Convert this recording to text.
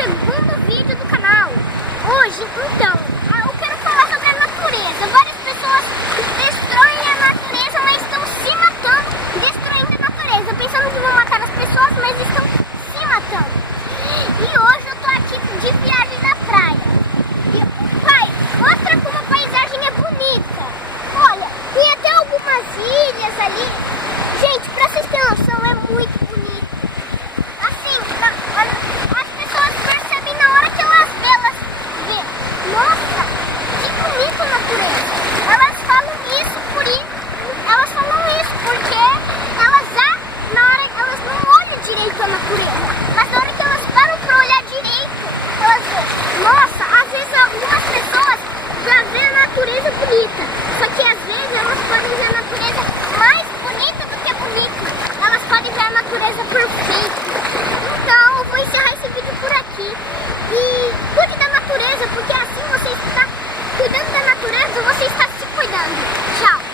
segundo vídeo do canal. Hoje, então, eu quero falar sobre a natureza. Várias pessoas destroem a natureza, mas estão se matando, destruindo a natureza. Pensando que vão matar as pessoas, mas estão se matando. E hoje eu tô aqui de viagem na praia. E, pai, mostra como a paisagem é bonita. Olha, tem até algumas ilhas ali. Gente, pra vocês terem noção, é muito bonito. Assim, as pessoas percebem na hora que elas vê. Nossa, que bonita a natureza. Elas falam isso porque elas não olham direito a natureza. Mas na hora que elas param pra olhar direito, elas veem. Nossa, às vezes algumas pessoas já veem a natureza bonita. Só que às vezes elas podem ver a natureza mais bonita do que bonita. Elas podem ver a natureza perfeita. Então eu vou encerrar esse vídeo por aqui. E cuide da natureza, porque assim você está cuidando da natureza, você está se cuidando. Tchau!